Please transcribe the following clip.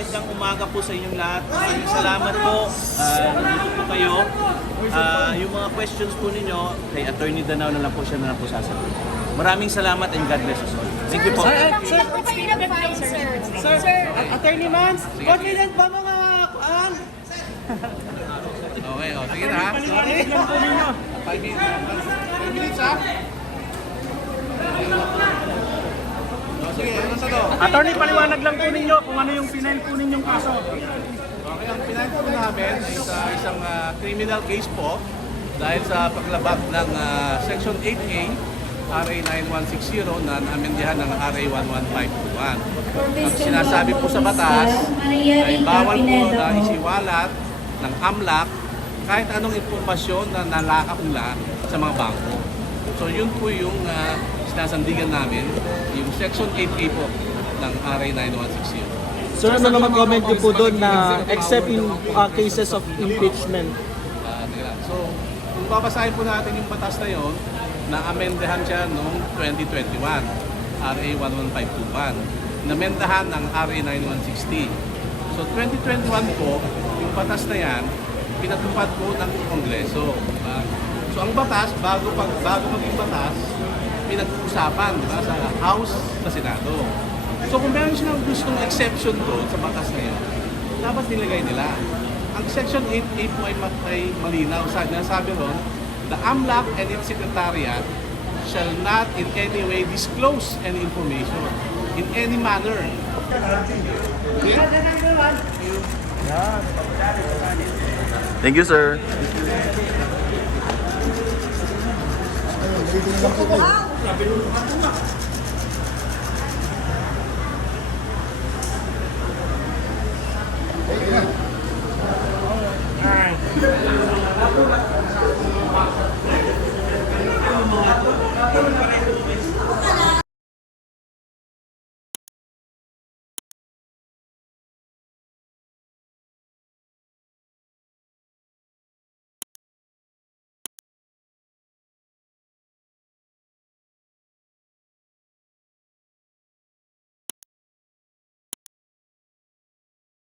magandang umaga po sa inyong lahat. Maraming salamat po. Nandito po kayo. Yung mga questions po ninyo, kay Attorney Danao na lang po siya sasagot. Maraming salamat and God bless us all. Thank you po. Sir, what's your advice, sir? Sir, Attorney Mans, confident ba mga kuan? Okay, sige na ha. Paliwanag lang po ninyo. 5 minutes ha. Sige, ano sa to? Attorney, paliwanag lang po ninyo kung ano yung final po ninyong kaso. Okay, ang pinahit po namin ay isang criminal case po dahil sa paglabag ng Section 8A RA 9160 na naamendihan ng RA 11521. Ang sinasabi po sa batas ay bawal po na isiwalat ng AMLAC kahit anong impormasyon na nalakap nila sa mga bangko. So yun po yung sinasandigan namin, yung Section 8A po ng RA 9160. Sir, ano naman comment niyo po doon na except in cases of impeachment? So, kung babasahin po natin yung batas na yon, na-amendahan siya noong 2021, RA 11521. Na-amendahan ng RA 9160. So, 2021 po, yung batas na yan, pinatupad po ng Kongreso. Diba? So, ang batas, bago maging batas, pinag-uusapan, diba, sa House, sa Senado. So kung meron silang gustong exception doon sa batas na yun, dapat nilagay nila. Ang Section 8A po ay malinaw. Sabi ron, the AMLAC and its Secretariat shall not in any way disclose any information in any manner. Okay? Thank you, sir. wow!